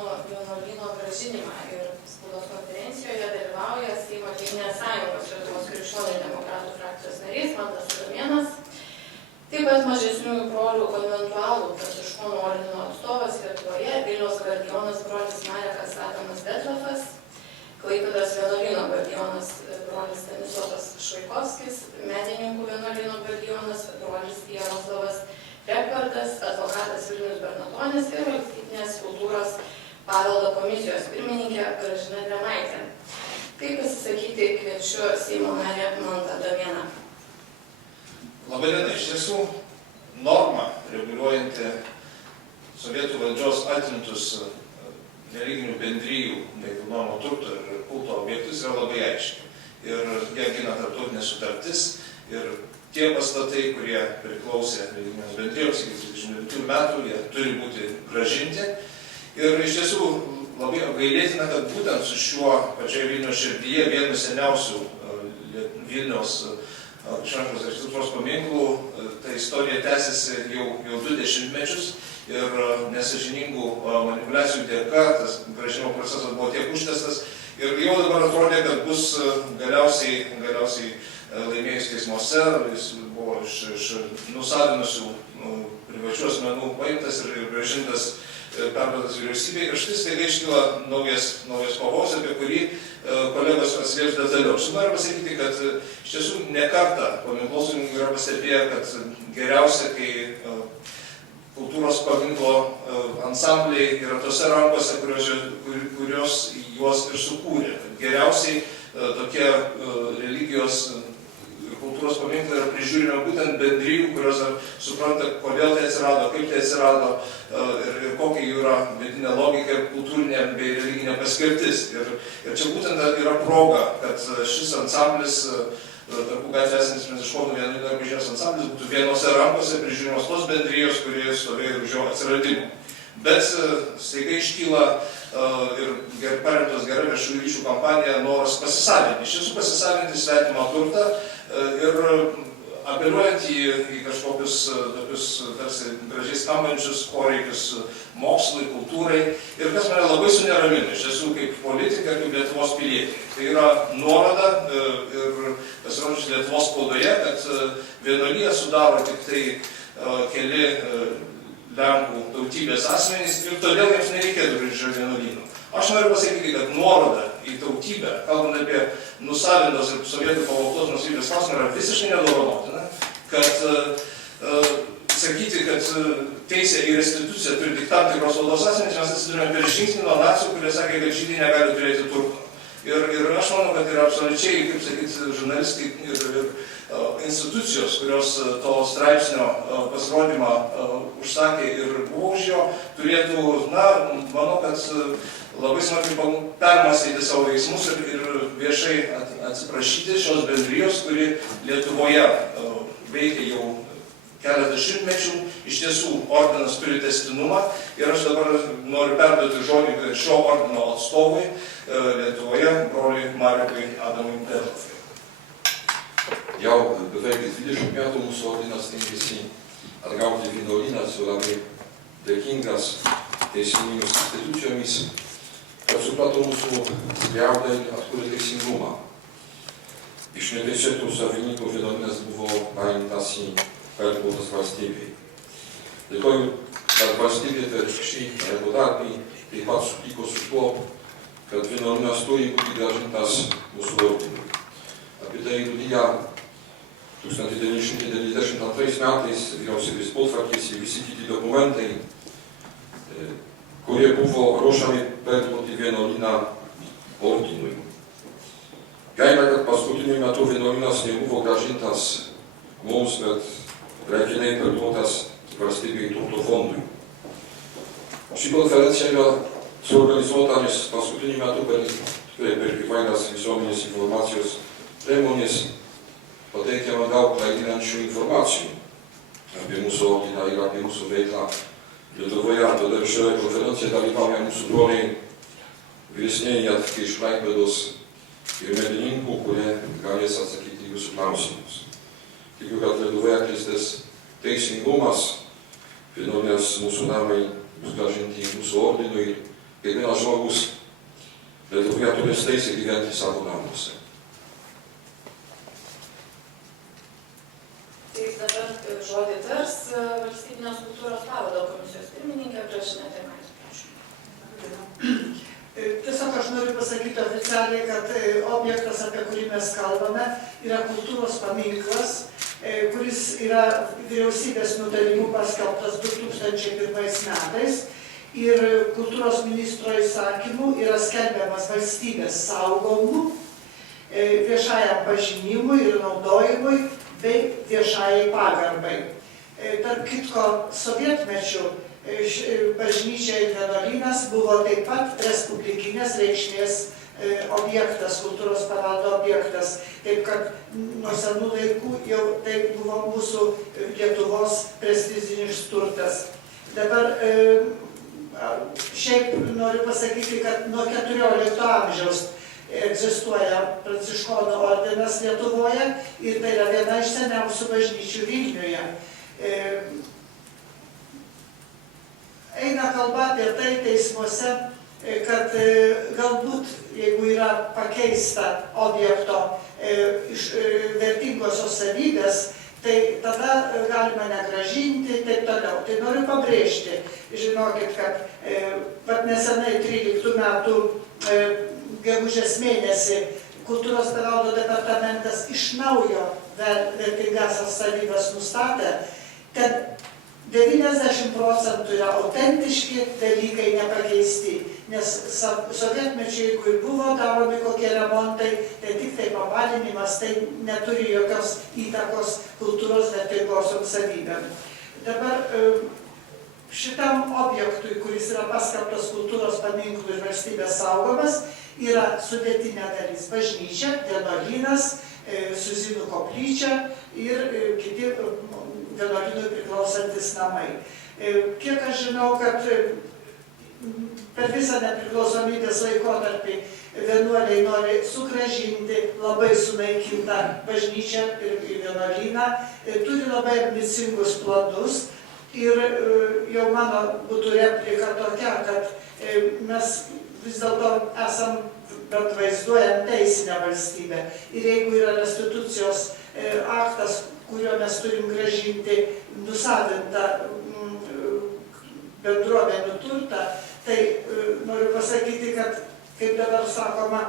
vienuolyno grąžinimą ir spaudos konferencijoje dalyvauja Seimo Tėvynės sąjungos Lietuvos krikščionių demokratų frakcijos narys Mantas Adomėnas, taip pat mažesniųjų brolių konventualų pranciškonų ordino atstovas Lietuvoje, Vilniaus gvardijonas brolis Marekas Adamas Detlefas, Klaipėdos vienuolyno gvardijonas brolis Stanislavas Švaikovskis, Medininkų vienuolyno gvardijonas brolis Jaroslavas Rekvardas, advokatas Vilnius Bernatonis ir Valstybinės kultūros paveldo komisijos pirmininkė Gražina Dremaitė. Kaip pasisakyti kviečiu Seimo narę Mantą Adomėną. Labai diena, iš tiesų, norma reguliuojanti sovietų valdžios atimtus religinių bendrijų nekilnojamo turto ir kulto objektus yra labai aiški. Ir jie gina tarptautinė sutartis ir tie pastatai, kurie priklausė religinėms bendrijoms iki 29 metų, jie turi būti grąžinti. Ir iš tiesų labai apgailėtina, kad būtent su šiuo pačioje Vilniaus širdyje vienu seniausių Vilniaus šventos architektūros paminklų, ta istorija tęsiasi jau 20 mečius ir nesąžiningų manipuliacijų dėka tas grąžinimo procesas buvo tiek užtęstas ir jau dabar atrodė, kad bus galiausiai laimėjus teismuose, jis buvo iš nusavinusių privačių asmenų paimtas ir grąžintas perduotas vyriausybei. Ir štai staiga iškyla naujas pavojus, apie kurį kolegos atsilieps detaliau. Aš noriu pasakyti, kad iš tiesų ne kartą paminklosaugininkai yra pastebėję, kad geriausia, kai kultūros paminklo ansambliai yra tose rankose, kurios juos ir sukūrė. Geriausiai tokie religijos kultūros paminklai yra prižiūrimi būtent bendrijų, kurios supranta, kodėl tai atsirado, kaip tai atsirado ir kokia jų yra vidinė logika ir kultūrinė bei religinė paskirtis. Ir čia būtent yra proga, kad šis ansamblis, Tarpų gatvėje esantis Pranciškonų vienuolyno bažnyčios ansamblis, būtų vienose rankose prižiūrimos tos bendrijos, kurie stovėjo už jo atsiradimo. Bet staiga iškyla ir paremtos gera viešųjų ryšių kampanija noras pasisavinti. Iš tiesų pasisavinti svetimą turtą ir apeliuojant į kažkokius tokius tarsi gražiai skambančius poreikius mokslui, kultūrai. Ir kas mane labai suneramina, iš tiesų kaip politika, kaip Lietuvos pilietė. Tai yra nuoroda ir pasirodžius Lietuvos spaudoje, kad vienuoliją sudaro tik tai keli Lenkų tautybės asmenys ir todėl jiems nereikėtų grįžti vienuolynų. Aš noriu pasakyti, kad nuoroda į tautybę, kalbant apie nusavintos ir sovietų pavogtos nuosavybės klausimą, yra visiškai nedovanotina, kad sakyti, kad teisė į restituciją turi tik tam tikros valdos asmenys, mes atsidurime per žingsnį nuo nacijų, kurie sakė, kad žydai negali turėti turto. Ir aš manau, kad yra absoliučiai, kaip sakyti, žurnalistai ir institucijos, kurios to straipsnio pasirodymą užsakė ir buvo už jo, turėtų, manau, kad labai smarkiai permąstyti savo veiksmus ir viešai atsiprašyti šios bendrijos, kuri Lietuvoje veikia jau keletą šimtmečių. Iš tiesų, ordinas turi tęstinumą ir aš dabar noriu perduoti žodį šio ordino atstovui Lietuvoje, broliui Marekui Adamui Detlefui. Jau beveik 20 metų mūsų ordinas stengiasi atgauti vienuolyną, esu labai dėkingas teisinėmis institucijomis, kad suprato mūsų skriaudą ir atkūrė teisingumą. Iš neteisėtų savininkų vienuolynas buvo paimtas į perduotas valstybei. Dėkoju, kad valstybė atvirkščiai reguliariai taip pat sutiko su tuo, kad vienuolynas turi būti grąžintas mūsų ordinui. Apie tai liudija 1992 metais vyriausybės potvarkės ir visi kiti dokumentai, kurie buvo ruošiami perduoti vienuolyną ordinui. Gaila, kad paskutiniu metu vienuolynas nebuvo grąžintas mums, bet laikinai perduotas valstybei turto fondui. Ši konferencija yra suorganizuota, nes paskutiniu metu per įvairias visuomenės informacijos priemonės pateikiama daug klaidinančių informacijų apie mūsų ordiną ir apie mūsų veiklą Lietuvoje. Todėl šioje konferencijoje dalyvauja mūsų broliai vyresnieji atvykę iš Klaipėdos ir medininkų, kurie galės atsakyti jūsų klausimus. Tikiu, kad Lietuvoje klestės teisingumas, vienuolinės mūsų namai bus grąžinti mūsų ordinui kiekvienas žmogus Lietuvoje turės teisę gyventi savo namuose. Tai dabar žodį tars Valstybinės kultūros paveldo komisijos pirmininkė Gražina Tėmaitė, prašom. Tiesiog aš noriu pasakyti oficialiai, kad objektas, apie kurį mes kalbame, yra kultūros paminklas, kuris yra vyriausybės nutarimų paskelbtas 2001 metais ir kultūros ministro įsakymu yra skelbiamas valstybės saugomų, viešajam pažinimui ir naudojimui bei viešajai pagarbai. Tarp kitko, sovietmečiu bažnyčia ir vienuolynas buvo taip pat respublikinės reikšmės objektas, kultūros paveldo objektas. Taip kad nuo senų laikų jau tai buvo mūsų Lietuvos prestižinis turtas. Dabar šiaip noriu pasakyti, kad nuo 14 amžiaus egzistuoja Pranciškonų ordinas Lietuvoje ir tai yra viena iš seniausių bažnyčių Vilniuje. Eina kalba apie tai teismuose, kad galbūt, jeigu yra pakeista objekto iš vertingosios savybės, tai tada galima negrąžinti ir taip toliau. Tai noriu pabrėžti, žinokit, kad nesenai 13 metų gegužės mėnesį Kultūros paveldo departamentas iš naujo vertingasias savybės nustatė, kad 90% yra autentiški dalykai nepakeisti, nes sovietmečiu, jeigu ir buvo daromi kokie remontai, tai tik tai pavalinimas, tai neturi jokios įtakos kultūros vertingosiom savybėm. Dabar šitam objektui, kuris yra paskelbtas kultūros paminklų ir valstybės saugomas, yra sudėtinė dalis bažnyčia, vienuolynas, Suzinų koplyčia ir kiti vienuolynui priklausantis namai. Kiek aš žinau, kad per visą nepriklausomybės laikotarpį vienuoliai nori sugrąžinti labai sunaikintą bažnyčią ir vienuolyną, turi labai ambicingus planus ir jau mano būtų replika tokia, kad mes vis dėlto esam bet vaizduojam teisinę valstybę. Ir jeigu yra restitucijos aktas, kurio mes turim grąžinti nusavintą bendruomenių turtą, tai noriu pasakyti, kad, kaip dabar sakoma,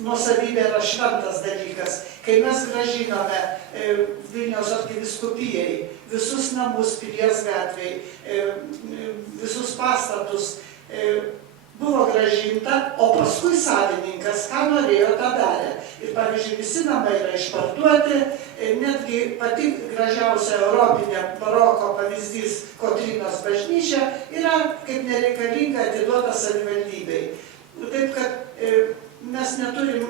nuosavybė yra šventas dalykas. Kai mes grąžinome Vilniaus arkivyskupijai visus namus Pilies gatvėj, visus pastatus, buvo grąžinta, o paskui savininkas, ką norėjo, tą darė. Ir pavyzdžiui, visi namai yra išparduoti, netgi pati gražiausia europinė baroko pavyzdys Kotrynos bažnyčia yra kaip nereikalinga atiduota savivaldybei. Taip kad mes neturim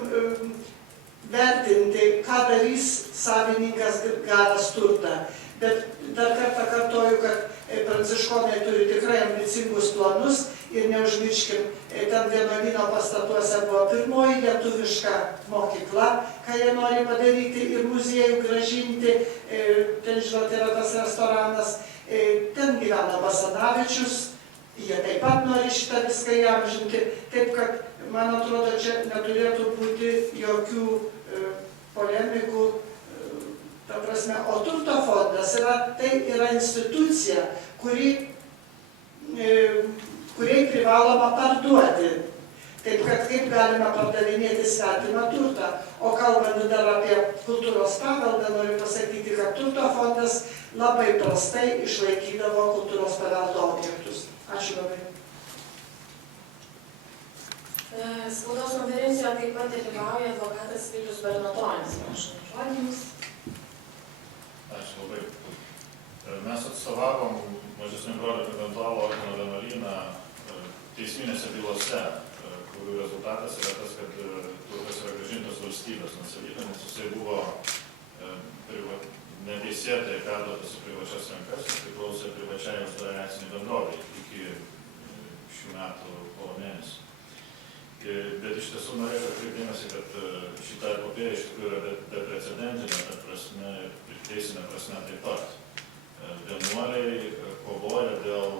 vertinti, ką darys savininkas gavęs turtą. Bet dar kartą kartoju, kad pranciškonai turi tikrai ambicingus planus ir neužmirškim, ten vienuolyno pastatuose buvo pirmoji lietuviška mokykla, ką jie nori padaryti ir muziejų grąžinti, ten, žinot, yra tas restoranas, ten gyvena Basanavičius, jie taip pat nori šitą viską įamžinti, taip kad, man atrodo, čia neturėtų būti jokių polemikų. Ta prasme, o turto fondas tai yra institucija, kuriai privaloma parduoti. Taip kad kaip galima pardavinėti svetimą turtą. O kalbant dar apie kultūros paveldą, noriu pasakyti, kad turto fondas labai prastai išlaikydavo kultūros paveldo objektus. Ačiū labai. Spaudos konferencijoje taip pat dalyvauja advokatas Vilius Bernatonis. Prašau, žodinis. Ačiū labai. Mes atstovavom mažesnių brolių Pigantalo ordino vienuolyną teisminėse bylose, kurių rezultatas yra tas, kad turtas yra grąžintas valstybės nuosavybė, nes jisai buvo neteisėtai perduotas į privačias rankas ir priklausė privačiai uždariniaciniai bendrovei iki šių metų kovo mėnesį. Bet iš tiesų norėčiau atkreipdėmėsi, kad šita epopėja iš tikrųjų yra beprecedentinė, ta prasme ir teisinė prasme taip pat. Vienuoliai kovoja dėl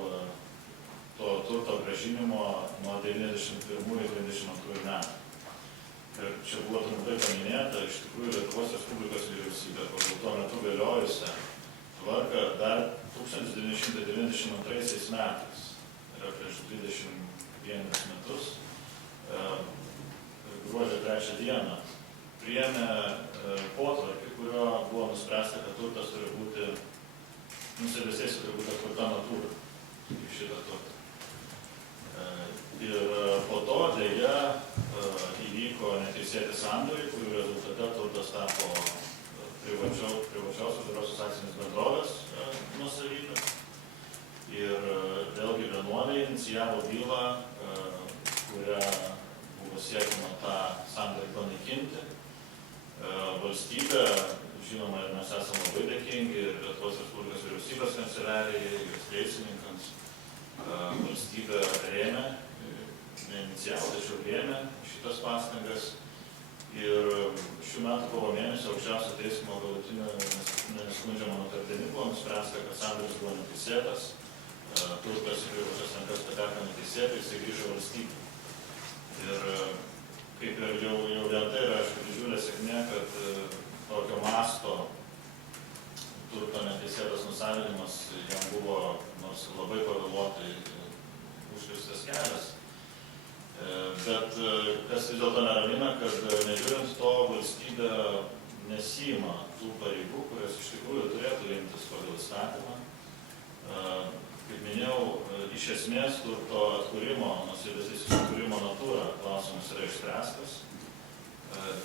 to turto grąžinimo gražinimo nuo 91–92 metų. Ir čia buvo trumpai paminėta, iš tikrųjų Lietuvos Respublikos vyriausybė pagal tuo metu galiojusią tvarką dar 1992 metais, yra prieš 21 metus, gruodžio 3 dieną, priėmė potvarkį, kurio buvo nuspręsta, kad turtas turi būti, nusidėsėsi turi būti atkurta natūra į šitą turtą. Ir po to dėja įvyko neteisėti sandoriai, kurių rezultate turtas tapo privačios uždarosios akcinės bendrovės nuosavybė. Ir vėlgi vienuoliai inicijavo bylą, kurią buvo siekiama tą sandorį panaikinti. Valstybė, žinoma, ir mes esame labai dėkingi ir Lietuvos Respublikos vyriausybės kanceliarijai, ir teisininkams. Valstybė rėmė, neinicijavo, tačiau rėmė šitas pastangas. Ir šių metų kovo mėnesio aukščiausio teismo galutinio neskundžiamo nutartimi buvo nuspręsta, kad sandoris buvo neteisėtas, turtas į privačias rankas pateko neteisėtai, jisai grįžo valstybei. Ir kaip ir jau vien tai yra, aišku, didžiulė sėkmė, kad tokio masto turto neteisėtas nusavinimas jam buvo, nors labai pavėluotai, užkirstas kelias. Bet kas vis dėlto neramina, kad nežiūrint to valstybė nesima tų pareigų, kurias iš tikrųjų turėtų imtis pagal įstatymą. Kaip minėjau, iš esmės turto atkūrimo, nuosavybės atkūrimo natūra klausimas yra išspręstas.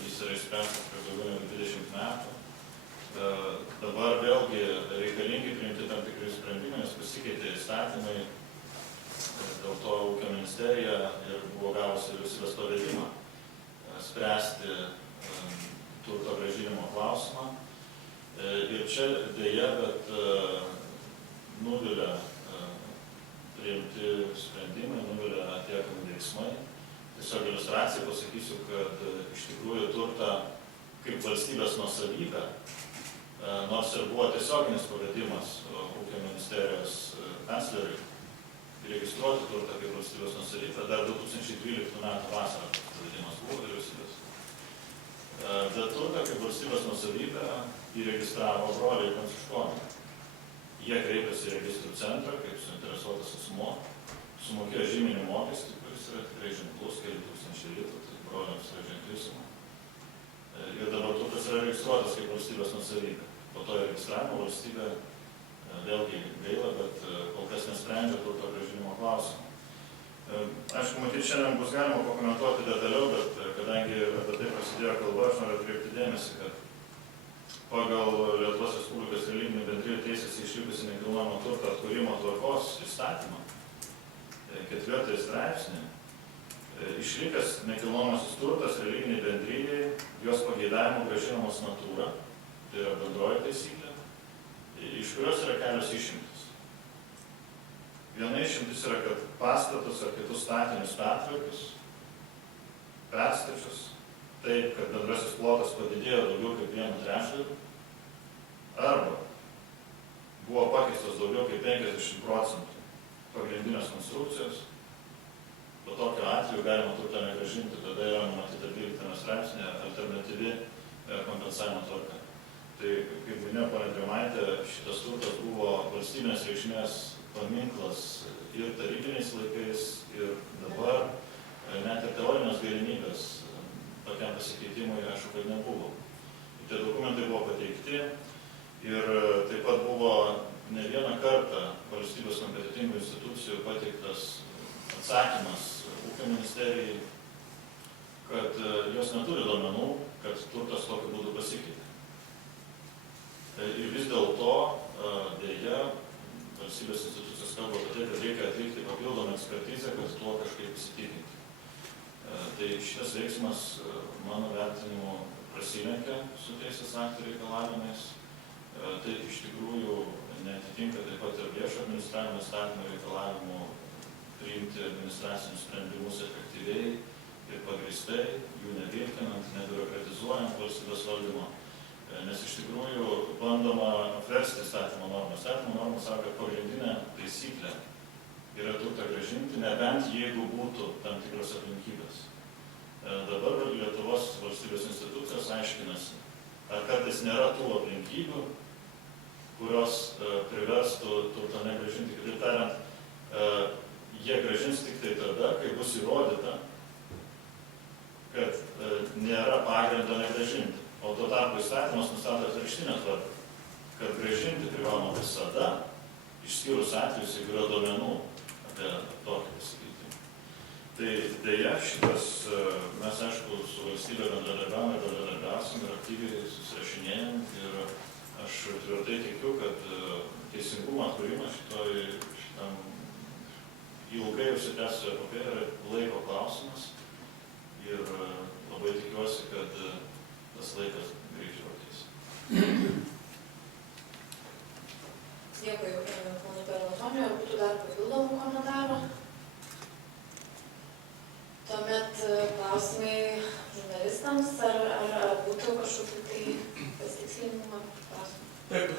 Jis yra išspręstas prieš daugiau negu 20 metų. Dabar vėlgi reikalingi priimti tam tikrai sprendimai, nes pasikeitė įstatymai. Dėl to Ūkio ministerija ir buvo gavusi vyriausybės pavedimą spręsti turto grąžinimo klausimą. Ir čia dėja, bet nuvilia priimti sprendimai, nuvilia atliekami veiksmai. Tiesiog iliustraciją pasakysiu, kad iš tikrųjų turtą kaip valstybės nuosavybę, nors ir buvo tiesioginis pavedimas Ūkio ministerijos kancleriui įregistruoti turtą kaip valstybės nuosavybę, dar 2012 metų vasarą pavedimas buvo vyriausybės. Bet turtą kaip valstybės nuosavybę įregistravo broliai pranciškonai. Jie kreipėsi į registrų centrą kaip suinteresuotas asmuo, sumokėjo žyminį mokestį, kuris yra tikrai ženklus, keli tūkstančiai litų, tai broliams yra ženkli suma. Ir dabar turtas yra registruotas kaip valstybės nuosavybė. Po to įregistravimo valstybė vėlgi gaila, bet kol kas nesprendžia turto grąžinimo klausimą. Aišku, matyti, šiandien bus galima pakomentuoti detaliau, bet kadangi apie tai prasidėjo kalba, aš noriu atkreipti dėmesį, kad pagal Lietuvos Respublikos religinių bendrijų teisės išlikusi nekilnojamo turto atkūrimo tvarkos įstatymą, 4 straipsnį, išlikęs nekilnojamasis turtas religiniai bendrijai, jos pageidavimų grąžinamos natūra, tai yra bendroji taisyklė, iš kurios yra kelios išimtis. Viena išimtis yra, kad pastatus ar kitus statinius pertvarkius, perstačius, taip, kad bendrasis plotas padidėjo daugiau kaip 1/3, arba buvo pakeistos daugiau kaip 50% pagrindinės konstrukcijos, po tokio atveju galima turtą negrąžinti, tada yra numatyta 12 straipsnė alternatyvi kompensavimo tvarka. Tai, kaip minėjo ponia Drėmaitė, šitas turtas buvo valstybinės reikšmės paminklas ir tarybiniais laikais, ir dabar net ir teorinės galimybės tokiam pasikeitimui, aišku, kad nebuvo. Tie dokumentai buvo pateikti ir taip pat buvo ne vieną kartą valstybės kompetitingų institucijų pateiktas atsakymas Ūkio ministerijai, kad jos neturi duomenų, kad turtas tokiu būdu pasikeitė. Ir vis dėlto dėja valstybės institucijos kalba apie tai, kad reikia atlikti papildomą ekspertizę, kad tuo kažkaip įsitikinti. Tai šitas veiksmas, mano vertinimu, prasilenkia su teisės aktų reikalavimais. Tai iš tikrųjų neatitinka taip pat ir viešo administravimo įstatymų reikalavimų priimti administracinius sprendimus efektyviai ir pagrįstai, jų nevilkinant, nebiurokratizuojant valstybės valdymo. Nes iš tikrųjų bandoma apversti įstatymo normą. Įstatymo norma sako, kad pagrindinė taisyklė yra turtą grąžinti, nebent jeigu būtų tam tikros aplinkybės. Dabar Lietuvos valstybės institucijos aiškinasi, ar kartais nėra tų aplinkybių, kurios priverstų turtą negrąžinti. Kitaip tariant, jie grąžins tik tai tada, kai bus įrodyta, kad nėra pagrindo negrąžinti. O tuo tarpu įstatymas nustato atvirkštinę tvarką, kad grąžinti privaloma visada, išskyrus atvejus, jeigu yra duomenų apie tokį pasikeitimą. Tai dėja šitas, mes aišku su valstybė bendradarbiausim ir aktyviai susirašinėjom ir aš tvirtai tikiu, kad teisingumo atkūrimas šitam ilgai užsitęsio epopėje yra laiko klausimas ir labai tikiuosi, kad tas laikas greičiau ateis. Dėkui, ponui Perlatonio. Ar būtų dar papildomų komentarų? Tuomet klausimai žurnalistams, ar būtų kažkokių tai pasitikslinimų klausimų? Taip,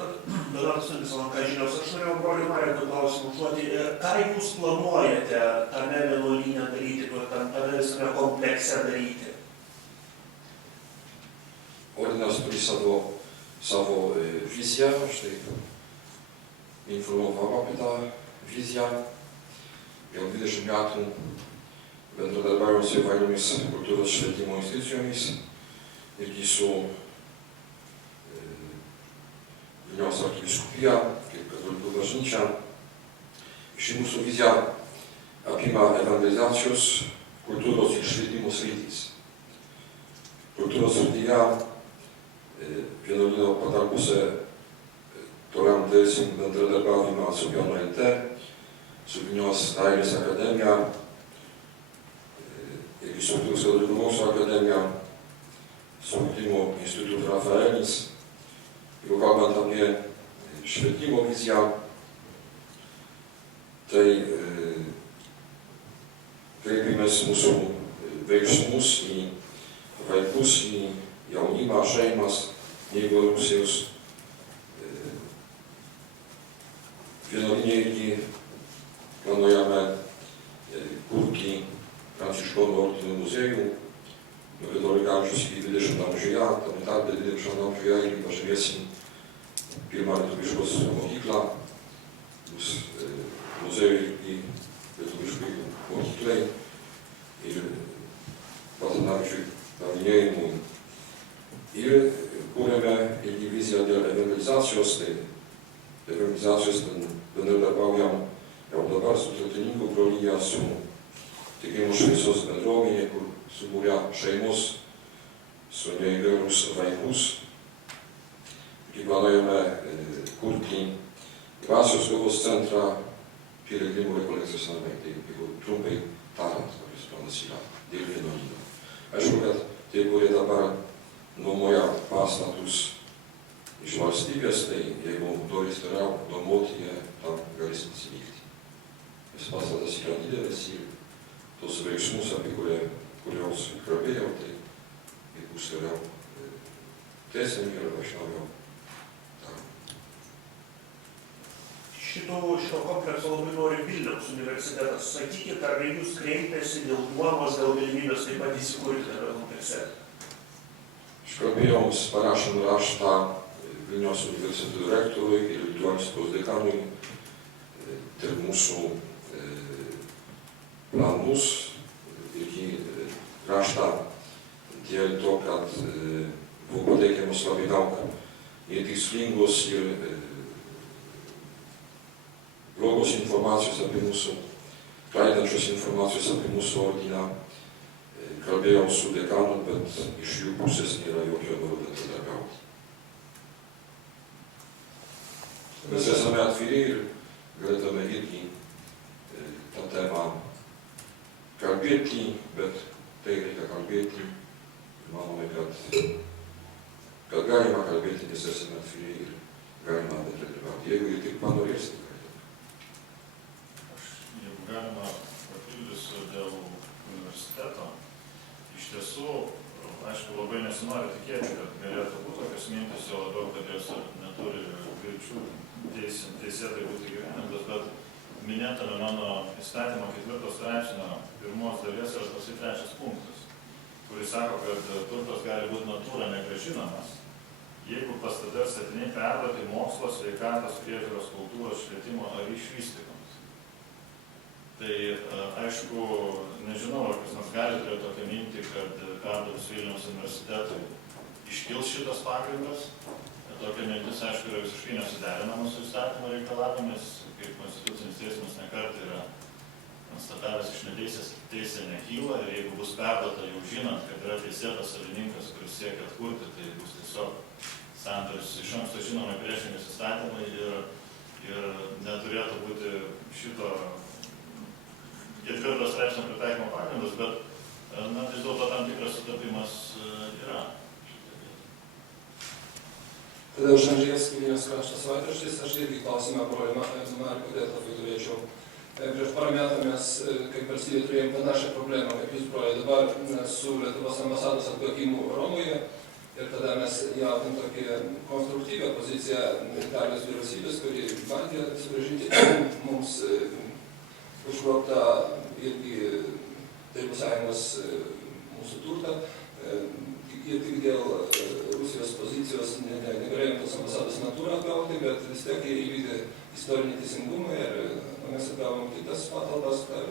Donatas Nelisolanka žinios. Aš norėjau broliui Maretų klausimų užduoti. Ką jūs planuojate tame vienuolyne daryti, tame visame komplekse daryti? Ordinas turi savo wizję, aš taip informavau apie tą wizję. Jau 20 metų bendradarbiaujam su įvairiomis kultūros švietimo institucijomis, irgi su Vilniaus arkivyskupija, kaip katalikų bažnyčia. Ši mūsų wizja apima ewangelizacijos, kultūros ir švietimo sritis. Kultūros srityje vienuolyno patalpose toliau tęsim bendradarbiavimą su Jono LT, su Vilniaus dailės akademija, irgi su Lietuvos katalikų mokslo akademija, su ugdymo institutu Rafaelis. Jeigu kalbant apie švietimo viziją, tai kreipėmės mūsų veiksmus į vaikus, į jaunimą, šeimas, neįgaliuosius. Vienuolyne irgi planuojame kurti Pranciškonų ordino muziejų nuo 14 amžiaus iki 20 amžiuje. Tame tarpe 20 amžiuje irgi pažymėsim pirmą lietuviškos mokyklą. Bus muziejų irgi lietuviškai mokyklai ir Basanavičiui paminėjimui. Ir kūrėme irgi viziją dėl evangelizacijos, tai evangelizacijos bendradarbiaujam jau dabar su Tautininkų brolija, su Tikėjimo šviesos bendruomenė, kur subūrė šeimus, su neįgalius vaikus. Ir planuojame kurti dvasios kovos centrą piligrimų rekolekcijos namai, tai jeigu trumpai tariant, tokius planas yra dėl vienuolyno. Aišku, kad tie, kurie dabar nuomoja pastatus iš valstybės, tai jeigu norės toliau nuomoti, jie tam galės pasilikti. Nes pastatas yra didelis ir tos veiksmus, apie kuriuos kalbėjau, tai bus toliau tęsiami ir aš naujo darom. Šito komplekso labai nori Vilniaus universitetas. Sakykit, ar jūs kreipėsi dėl nuomos, dėl galimybės taip pat įsikurti tame komplekse? Aš kalbėjau, parašėm raštą Vilniaus universiteto rektoriui ir lituanistikos dekanui dėl mūsų planus ir raštą dėl to, kad buvo pateikiamos labai daug netikslingos ir blogos informacijos apie mūsų, klaidančios informacijos apie mūsų ordiną. Kalbėjau su dekanu, bet iš jų pusės nėra jokio noro bendradarbiauti. Mes esame atviri ir galėtume irgi tą temą kalbėti, bet tai reikia kalbėti. Manome, kad galima kalbėti, nes esame atviri ir galima bendradarbiauti. Jeigu jie tik panorės, tai galėtume. Jeigu galima papildysiu dėl universiteto, iš tiesų, aišku, labai nesinori tikėti, kad galėtų būti tokios mintis, jo labiau, kad jos neturi greičių teisėtai būti gyvenimas, bet minėtame mano įstatymo 4 straipsnio 1 dalies yra toksai 3 punktas, kuris sako, kad turtas gali būti natūra negrąžinamas, jeigu pastatai ar statiniai perduoti mokslo, sveikatos, priežiūros, kultūros, švietimo ar išvystymoms. Tai aišku, nežinau, ar kas nors gali turėti tokią mintį, kad perdavus Vilniaus universitetui iškils šitas pagrindas. Tokia mintis, aišku, yra visiškai nesuderinama su įstatymo reikalavimais, kaip Konstitucinis teismas nekart yra konstatavęs iš neteisės teisė nekyla ir jeigu bus perduota jau žinant, kad yra teisėtas savininkas, kuris siekia atkurti, tai bus tiesiog sandoris iš anksto žinoma priešingas įstatymai ir neturėtų būti šito 4 straipsnio pritaikymo pagrindas, bet vis dėlto tam tikras sutapimas yra. Tadeusz Andrzejewski, Vilniaus krašto savaitraštis, aš irgi klausimą broliui Markui Detlovui turėčiau. Prieš porą metų mes kaip valstybė turėjom panašią problemą, kaip jūs, broliai, dabar su Lietuvos ambasados atgaivimu Romoje. Ir tada mes jautėm tokį konstruktyvią poziciją Italijos vyriausybės, kuri bandė sugrąžinti mums užgrobtą irgi Tarybų Sąjungos mūsų turtą. Ir tik dėl Rusijos pozicijos negalėjom tos ambasados natūrą atgauti, bet vis tiek įvykdė istorinį teisingumą ir mes atgavom kitas patalpas ar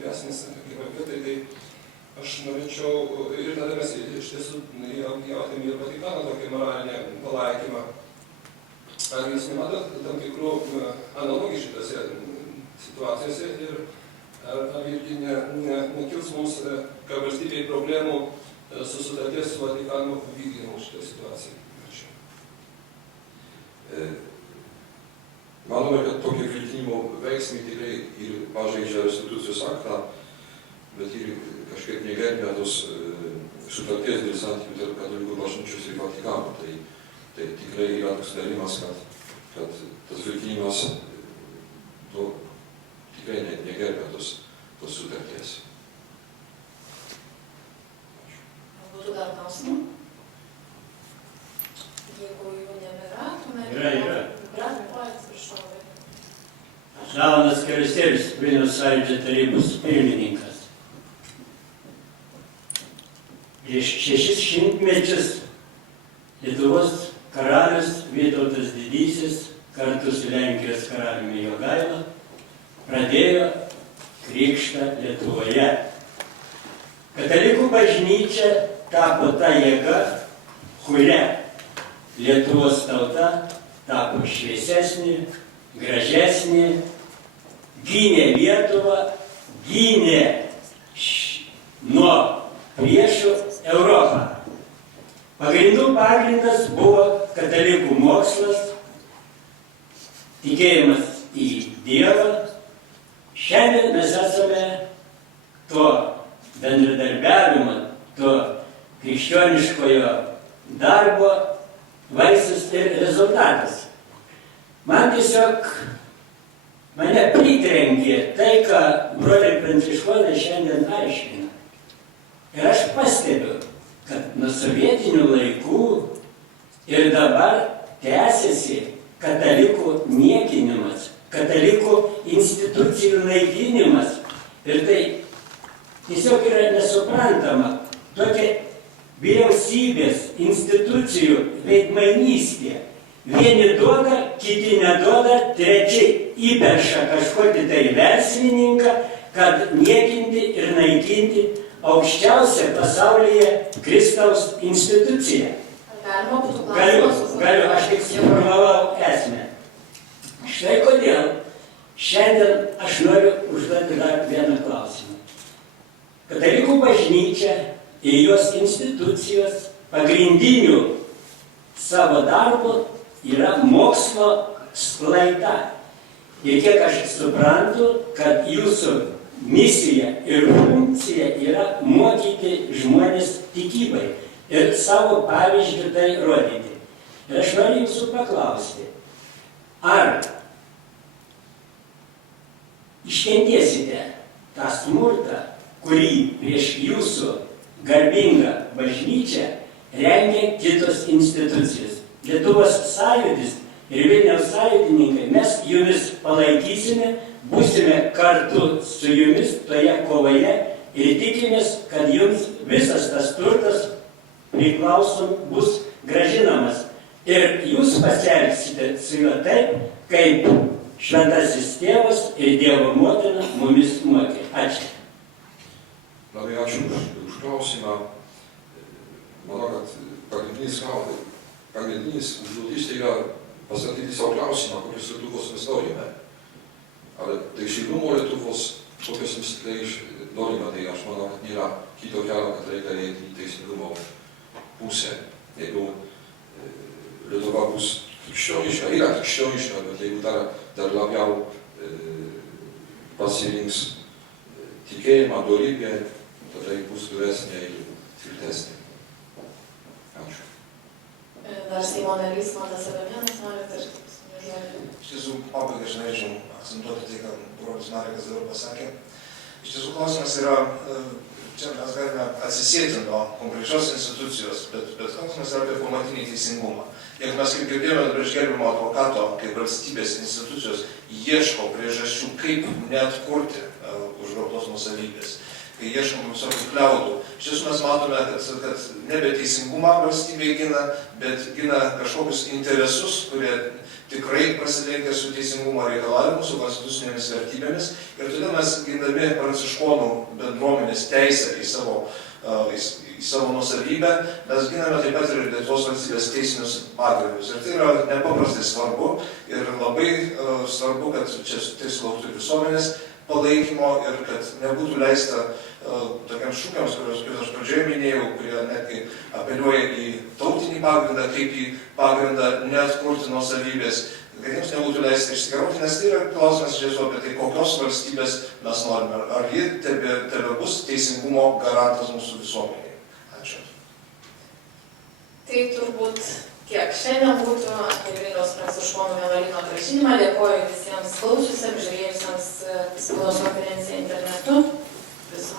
piesnis, kaip apie tai aš norėčiau, ir tada mes iš tiesų jautėm ir Vatikano tokį moralinį palaikymą. Ar jūs nematot tam tikrų analogijų šitose situacijose ir ar irgi nekils mums, kaip valstybei, problemų su sutarties su Vatikanu vykdymu šitą situaciją? Ačiū. Manome, kad tokie kaltinimo veiksmai tikrai ir pažeidžia restitucijos aktą, bet ir kažkaip negerbė tos sutarties dėl santykių tarp katalikų bažnyčios ir Vatikano. Tai tikrai yra toks darimas, kad tas kaltinimas tikrai negerbė tos sutarties. Būtų dar klausimų? Jeigu jų nebėra, tuomet... Yra. Atsiprašau. Leonas Kerestėlis, Vilniaus Sąjūdžio tarybos pirmininkas. Prieš 600 mečius Lietuvos karalius Vytautas Didysis kartu su Lenkijos karaliumi Jogaila pradėjo krikštą Lietuvoje. Katalikų bažnyčia tapo ta jėga, kuria Lietuvos tauta tapo šviesesnė, gražesnė, gynė Lietuvą, gynė nuo priešų Europą. Pagrindų pagrindas buvo katalikų mokslas, tikėjimas į Dievą. Šiandien mes esame to bendradarbiavimo, to krikščioniškojo darbo vaisius ir rezultatas. Man tiesiog mane pritrenkė tai, ką broliai pranciškonai šiandien aiškina. Ir aš pastebiu, kad nuo sovietinių laikų ir dabar tęsiasi katalikų niekinimas, katalikų institucijų naikinimas. Ir tai tiesiog yra nesuprantama. Tokia vyriausybės institucijų veidmainystė. Vieni duoda, kiti neduoda, trečiai įperša kažkokį tai verslininką, kad niekinti ir naikinti aukščiausią pasaulyje Kristaus instituciją. Galima būtų klausimas? Galiu, aš tik suformulavau esmę. Štai kodėl šiandien aš noriu užduoti dar vieną klausimą. Katalikų bažnyčia ir jos institucijos pagrindinių savo darbų yra mokslo sklaida. Ir kiek aš suprantu, kad jūsų misija ir funkcija yra mokyti žmonės tikybai ir savo pavyzdžių tai rodyti. Ir aš noriu jūsų paklausti, ar iškentėsite tą smurtą, kurį prieš jūsų garbingą bažnyčią rengia kitos institucijos. Lietuvos Sąjūdis ir Vilniaus sąjungininkai, mes jumis palaikysime, būsime kartu su jumis toje kovoje ir tikimės, kad jums visas tas turtas priklausom bus gražinamas. Ir jūs pasielgsite su juo taip, kaip Šventasis Tėvas ir Dievo motina mumis mokė. Ačiū. Labai ačiū už klausimą. Manau, kad pagrindinis užduotis tai yra pasakyti savo klausimą, kokios Lietuvos mes norime. Ar tai šillumo Lietuvos, kokios mes tikrai norime, tai aš manau, kad nėra kito kelio, kad reikia eiti į teisingumo pusę. Jeigu Lietuva bus krikščioniška, yra krikščioniška, bet jeigu dar labiau pasirinks tikėjimą, dorybę, tada bus geresnė ir tvirtesnė. Ačiū. Dar Seimo narys Mantas Adamėnas nori tarti. Iš tiesų, pabaigai aš norėčiau akcentuoti tai, ką brolis Marekas dabar pasakė. Iš tiesų, klausimas yra, čia mes galime atsisėti nuo konkrečios institucijos, bet klausimas yra apie pamatinį teisingumą. Jeigu mes, kaip girdėjome prieš gerbimo advokato, kaip valstybės institucijos ieško priežasčių, kaip neatkurti užgrobtos nuosavybės, kai ieškom visokių kliaudų, iš tiesų mes matome, kad nebe teisingumą valstybė gina, bet gina kažkokius interesus, kurie tikrai prasilenkia su teisingumo reikalavimu, su konstitucinėmis vertybėmis. Ir todėl mes gindami pranciškonų bendruomenės teisę į savo nuosavybę, mes giname taip pat ir Lietuvos valstybės teisinius pagrindus. Ir tai yra nepaprastai svarbu ir labai svarbu, kad čia tai sulauktų visuomenės palaikymo ir kad nebūtų leista tokiams šūkiams, kuriuos aš pradžioje minėjau, kurie netgi apeliuoja į tautinį pagrindą, kaip į pagrindą neatkurti nuosavybės, kad jiems nebūtų leista išsigarauti, nes tai yra klausimas iš tiesų apie tai, kokios valstybės mes norime, ar ji tebebus teisingumo garantas mūsų visuomenėje. Ačiū. Tai turbūt tiek šiandien būtų apie Vilniaus pranciškonų vienuolyno grąžinimą. Dėkoju visiems klausiusiems, žiūrėjusiems spaudos konferenciją internetu. Viso.